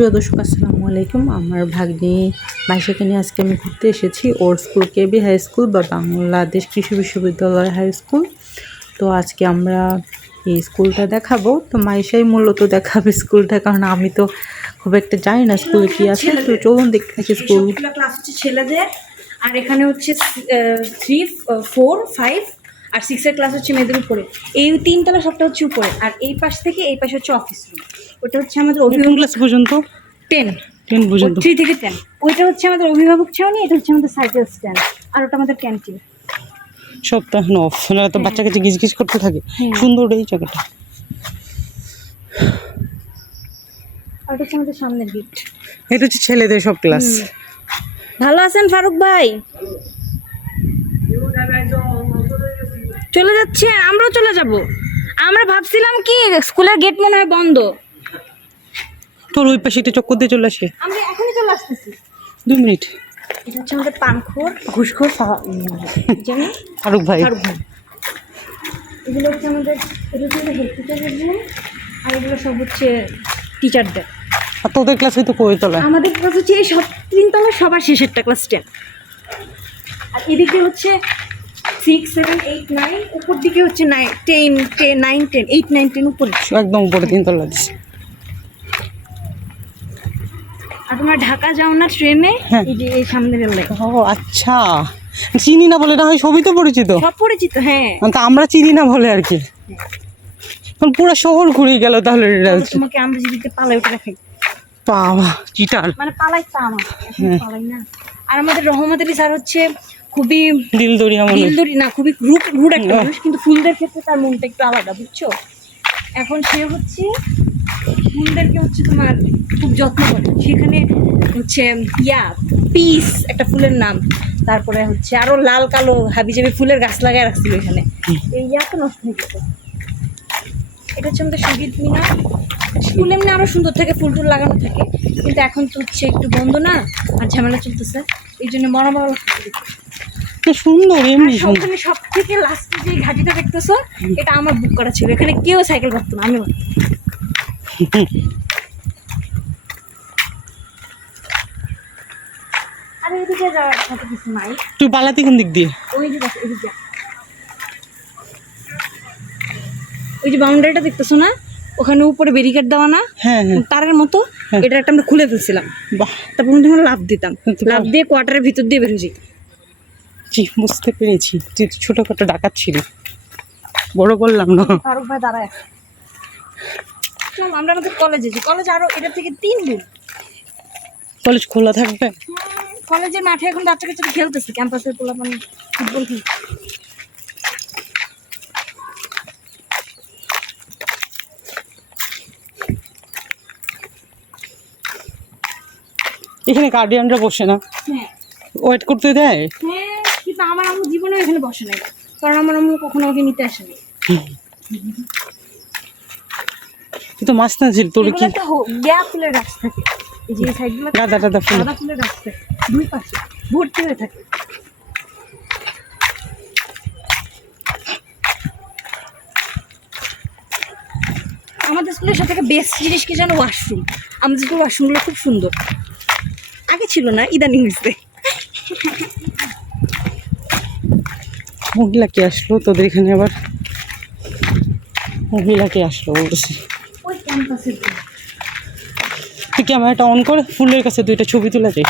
প্রিয় দর্শক আসসালামু আলাইকুম। আমার ভাগ্নি মাইশাকে নিয়ে আজকে আমি ঘুরতে এসেছি ওর স্কুল কেবি হাই স্কুল বা বাংলাদেশ কৃষি বিশ্ববিদ্যালয় হাই স্কুল। তো আজকে আমরা এই স্কুলটা দেখাবো। তো মাইশাই মূলত দেখাবে স্কুলটা কারণ আমি তো খুব একটা জানি না স্কুলে কি আছে। তো চলুন দেখতে থাকি স্কুল। ক্লাস হচ্ছে ছেলেদের আর এখানে হচ্ছে থ্রি ফোর ফাইভ আর সিক্সের ক্লাস হচ্ছে মেয়েদের উপরে এই তিনতলা সবটা হচ্ছে উপরে আর এই পাশ থেকে এই পাশে হচ্ছে অফিস রুম ওটা হচ্ছে আমাদের অভিভাবক ক্লাস পর্যন্ত? টেন টেন পর্যন্ত। থ্রি থেকে টেন ওইটা হচ্ছে আমাদের অভিভাবক ছাউনি এটা হচ্ছে আমাদের সাইকেল স্ট্যান্ড আর ওটা আমাদের ক্যান্টিন এখন অফ নাহলে তো বাচ্চা কাছে গিজ গিজ করতে থাকে। হ্যাঁ। সুন্দর এই জায়গাটা। আর হচ্ছে আমাদের সামনের গেট এটা হচ্ছে ছেলেদের সব ক্লাস ভালো আছেন ফারুক ভাই? চলে যাচ্ছে আমরাও চলে যাব। আমরা ভাবছিলাম কি স্কুলের গেট মনে হয় বন্ধ। তোর ওই পাশে একটা চক্কর দিয়ে চলে আসে। আমরা এখনই চলে আসতেছি। দুই মিনিট। এটা হচ্ছে আমাদের পানখোর ঘুষখোর জানি? ফারুক ভাই। ফারুক ভাই। এগুলো হচ্ছে আমাদের এটা হচ্ছে হেড টিচারের রুম আর এগুলো সব হচ্ছে টিচারদের আর তোদের ক্লাস হয়তো কই তলায়? আমাদের ক্লাস হচ্ছে এই সব তিনতলা সবার শেষেরটা ক্লাস টেন আর এদিকে হচ্ছে সিক্স সেভেন এইট নাইন উপর দিকে হচ্ছে nine ten ten nine ten eight nine ten উপরে। একদম উপরে তিন তলা দিচ্ছে আর তোমরা ঢাকা যাও না ট্রেনে হ্যাঁ। এই যে এই সামনে রেলে ও আচ্ছা। চিনি না বলে না হয় সবই তো পরিচিত? সব পরিচিত হ্যাঁ। তা আমরা চিনি না বলে আর কি। এখন পুরো শহর ঘুরে গেল তাহলে তাহলে তোমাকে আমরা যদি পালাই ওটা দেখাই। বাবা চিটার মানে পালাই তা আমার। পালাই না। আর আমাদের রহমত আলী স্যার হচ্ছে খুবই দিল দরিয়া মনে দিলদরি না খুবই রুট রুট একটা মানুষ কিন্তু ফুলদের ক্ষেত্রে তার মনটা একটু আলাদা বুঝছ? এখন সে হচ্ছে ফুলদেরকে হচ্ছে তোমার খুব যত্ন করে। সেখানে হচ্ছে ইয়া পিস একটা ফুলের নাম। তারপরে হচ্ছে আরও লাল কালো হাবি জাবি ফুলের গাছ লাগায় রাখছিল এখানে। এই ইয়া তো নষ্ট হয়ে গেছে। এটা হচ্ছে আমাদের শহীদ মিনা ফুল এমনি আরও সুন্দর থাকে ফুল টুল লাগানো থাকে। কিন্তু এখন তো হচ্ছে একটু বন্ধ না আর ঝামেলা চলতেছে। এই জন্য মরা মরা সুন্দর এমনি সবখানে সব থেকে লাস্টে যে ঘাটিটা দেখতেছো এটা আমার বুক করা ছিল। এখানে কেউ সাইকেল পারতো না আমি তুই পালাতি কোন দিক দিয়ে? ওই যে বাউন্ডারিটা দেখতেছো না? ওখানে উপরে ব্যারিকেড দেওয়া না হ্যাঁ হ্যাঁ। তারের মতো হ্যাঁ। এটা একটা আমরা খুলে ফেলছিলাম। বাহ। তারপর যখন লাভ দিতাম। কিন্তু লাভ দিয়ে কোয়ার্টারের ভিতর দিয়ে বেরো যেত জি বুঝতে পেরেছি। তুই ছোটখাটো ডাকাত ছিল। বড় বললাম না। ফারুক ভাই দাঁড়ায় আমরা আমাদের কলেজে যাই কলেজ আরও এটা থেকে তিন দিন। কলেজ খোলা থাকবে? কলেজের মাঠে এখন বাচ্চা কাচ্চা খেলতেছে। ক্যাম্পাসের পোলাপান ফুটবল খেলছে এখানে গার্ডিয়ানরা বসে না। হ্যাঁ। ওয়েট করতে দেয়? হ্যাঁ কিন্তু আমার আম্মু জীবনে এখানে বসে নাই। কারণ আমার আম্মু কখনো ওকে নিতে আসেনি। তুই তো মাছ না ছিল তোর কি? গ্যাপ ফুলের গাছ থাকে। এই যে সাইডগুলো গাদা টাদা ফুল। সাদা ফুলের গাছ থাকে। দুই পাশে ভর্তি হয়ে থাকে। আমাদের স্কুলের সব থেকে বেস্ট জিনিস কি জানো? ওয়াশরুম আমাদের স্কুলের ওয়াশরুমগুলো খুব সুন্দর। আগে ছিল না ইদানিং হয়েছে মহিলা কে আসলো? তোদের এখানে আবার? মহিলা কে আসলো বলতেছি। তুই ক্যামেরাটা অন করে? ফুলের কাছে দুইটা ছবি তুলে যাই